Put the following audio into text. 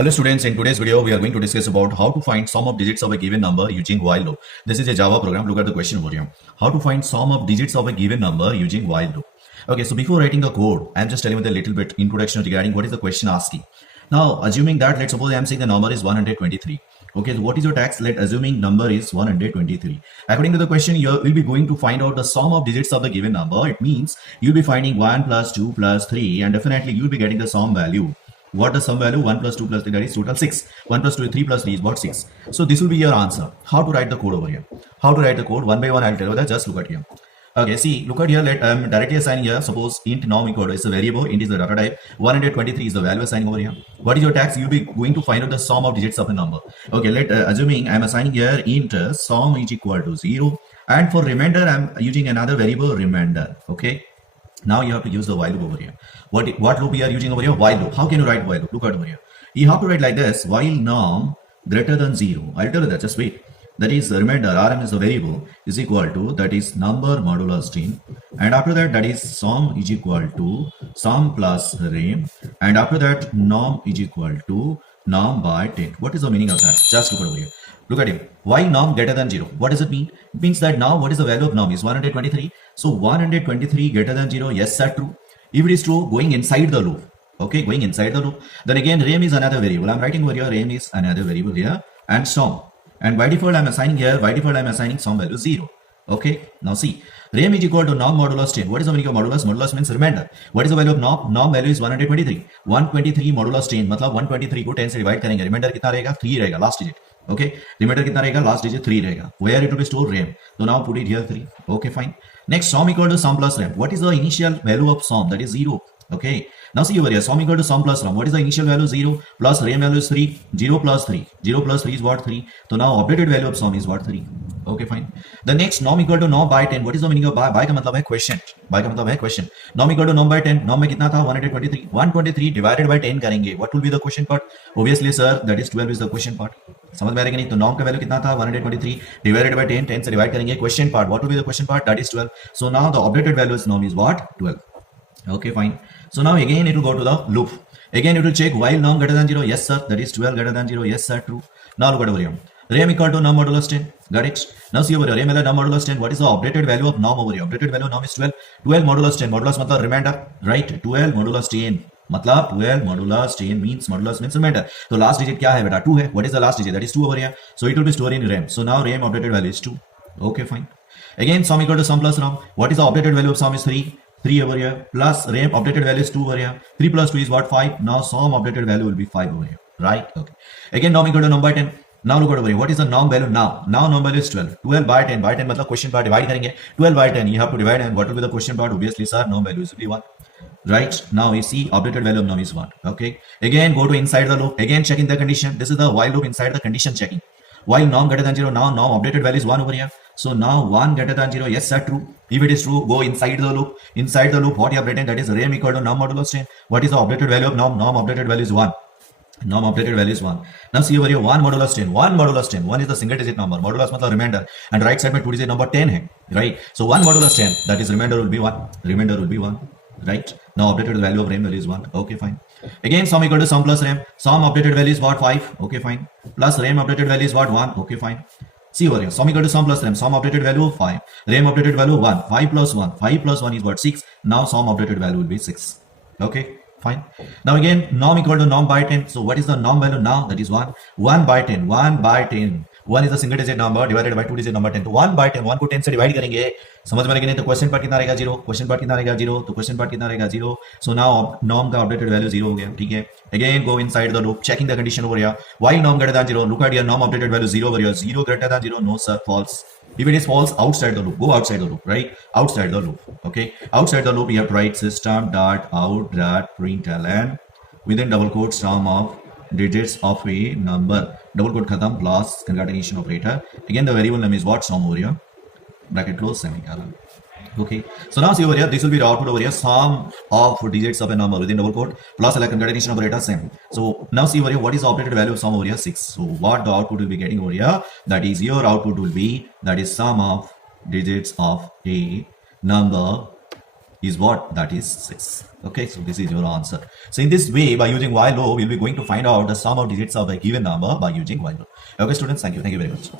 Hello students, in today's video we are going to discuss about how to find sum of digits of a given number using while loop. This is a Java program. Look at the question over here. How to find sum of digits of a given number using while loop. Okay, so before writing the code, I am just telling you a little bit introduction regarding what is the question asking. Now, assuming that, let's suppose I am saying the number is 123. Okay, so what is your tax? Let assuming number is 123. According to the question, you will be going to find out the sum of digits of the given number. It means you'll be finding 1 plus 2 plus 3 and definitely you'll be getting the sum value. What the sum value? 1 plus 2 plus 3, that is total 6. 1 plus 2 3 plus 3 is what? 6. So this will be your answer. How to write the code over here? How to write the code? One by one I'll tell you that. Just look at here. Okay, see, look at here. Let directly assigning here. Suppose int nom equal is a variable, int is the data type, 123 is the value assigning over here. What is your tax? You'll be going to find out the sum of digits of a number. Okay, let assuming I'm assigning here int sum is equal to 0, and for remainder I'm using another variable remainder. Okay. Now you have to use the while loop over here. What loop we are using over here? While loop. How can you write while loop? Look at over here. You have to write like this: while nom greater than 0. I'll tell you that. Just wait. That is remainder. Rm is the variable is equal to that is number modulus 10, and after that is sum is equal to sum plus rem, and after that nom is equal to nom by 10. What is the meaning of that? Just look at over here. Look at him. Why nom greater than 0? What does it mean? It means that now what is the value of nom is 123. So 123 greater than 0. Yes, sir, true. If it is true, going inside the loop. Okay, going inside the loop. Then again, rem is another variable. I'm writing over here, rem is another variable here, and sum. And by default, I'm assigning here, by default, I'm assigning sum value 0. Okay, now see, rem is equal to nom modulus 10. What is the meaning of modulus? Modulus means remainder. What is the value of nom? Nom value is 123. 123 modulus 10, मतलब 123 को 10 से divide करेंगे. Remainder कितना रहेगा? 3 रहेगा, last digit. Okay, remainder कितना रहेगा? Last digit 3 रहेगा. Where it will be stored? Rem. So now put it here 3. Okay, fine. Next, sum equal to sum plus rem. What is the initial value of sum? That is 0. Okay. Now see over here, sum equal to sum plus rem. What is the initial value? 0 plus rem value is 3. 0 plus 3. 0 plus 3 is what? 3. So now updated value of sum is what? 3. Okay, fine. The next, nom equal to nom by 10. What is the meaning of by? By का मतलब है question. By का मतलब है question. Nom equal to nom by 10. Nom में कितना था? 123. 123 divided by 10 करेंगे. What will be the question part? Obviously, sir, that is 12 is the question part. समझ में आ रहा है कि नहीं? तो nom का value कितना था? 123 divided by 10. 10 से divide करेंगे. Question part. What will be the question part? That is 12. So now the updated value is nom is what? 12. Okay, fine. So now again it will go to the loop. Again it will check while nom greater than 0. Yes, sir. That is 12 greater than 0. Yes, sir. True. Now look at over here. Rem equal to nom modulus 10. Got it? Now see over here. Rem nom modulus 10. What is the updated value of nom over here? Updated value of nom is 12. 12 modulus 10. Modulus मतलब remainder. Right? 12 modulus 10. मतलब 12 modulus 10 means modulus means remainder. So last digit क्या है बेटा? 2 है. What is the last digit? That is 2 over here. So it will be stored in rem. So now rem updated value is 2. Okay, fine. Again sum equal to sum plus rom. What is the updated value of sum is 3. 3 over here plus rem updated value is 2 over here. 3 plus 2 is what? 5. Now sum updated value will be 5 over here. Right? Okay. Again nom equal to nom by 10. Now look at over here. What is the nom value now? Now nom value is 12. 12 by 10. By 10 मतलब question part divide करेंगे. 12 by 10. You have to divide, and what will be the question part? Obviously, sir, nom value is 1. Right? Now you see updated value of nom is 1. Okay. Again go to inside the loop. Again checking the condition. This is the while loop inside the condition checking. While nom greater than 0. Now nom updated value is 1 over here. So now 1 greater than 0. Yes, sir, true. If it is true, go inside the loop. Inside the loop, what you have written, that is rem equal to nom modulus 10. What is the updated value of nom? Nom updated value is 1. Nom updated value is 1. Now see over here, 1 modulus 10. 1 modulus 10. 1 is the single digit number. Modulus मतलब remainder. And right side में 2 digit number 10 है. Right? So 1 modulus 10. That is remainder will be 1. Remainder will be 1. Right? Now updated value of rem value is 1. Okay, fine. Again sum equal to sum plus rem. Sum updated value is what? 5. Okay, fine. Plus rem updated value is what? 1. Okay, fine. See over here, sum equal to sum plus rem. Sum updated value 5. Rem updated value 1. 5 plus 1. 5 plus 1 is what? 6. Now sum updated value will be 6. Okay, fine. Now again, nom equal to nom by 10. So what is the nom value now? That is 1. 1 by 10. 1 by 10. 1 is the single digit number divided by 2 digit number 10. तो 1 by 10. 1 को 10 से divide करेंगे. समझ में आ रहा है कि नहीं? तो क्वेश्चन पार्ट कितना रहेगा? 0. क्वेश्चन पार्ट कितना रहेगा? 0. तो क्वेश्चन पार्ट कितना रहेगा? 0. So now nom का updated value 0 हो गया. ठीक है. Again go inside the loop, checking the condition over here. Why nom greater than 0? Look at here, nom updated value 0 over here. 0 greater than 0. No, sir, false. If it is false, outside the loop. Go outside the loop, right? Outside the loop. Okay. Outside the loop, you have to write system dot out dot println within double quotes sum of digits of a number. Double quote khatam plus concatenation operator. Again, the variable name is what? Sum over here. Bracket close, semicolon. Okay, so now see over here, this will be the output over here, sum of digits of a number within double quote plus a concatenation operator same. So now see over here, what is the updated value of sum over here? 6. So what the output will be getting over here, that is your output will be, that is sum of digits of a number is what? That is 6. Okay, so this is your answer. So in this way, by using while loop, we'll be going to find out the sum of digits of a given number by using while loop. Okay, students, thank you very much.